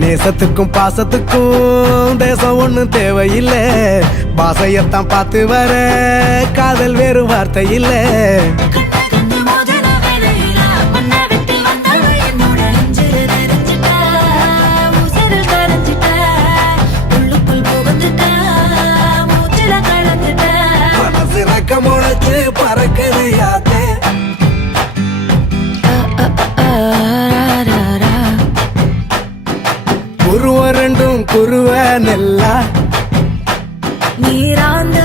நேசத்துக்கும் பாசத்துக்கும் தேசம் ஒண்ணும் தேவையில்லை. பாசையத்தான் பார்த்து வர காதல் வேறு வார்த்தை இல்லை. முளைச்சு பறக்கதையாத்தே குருவ ரெண்டும் குருவ நெல்லா நீராந்த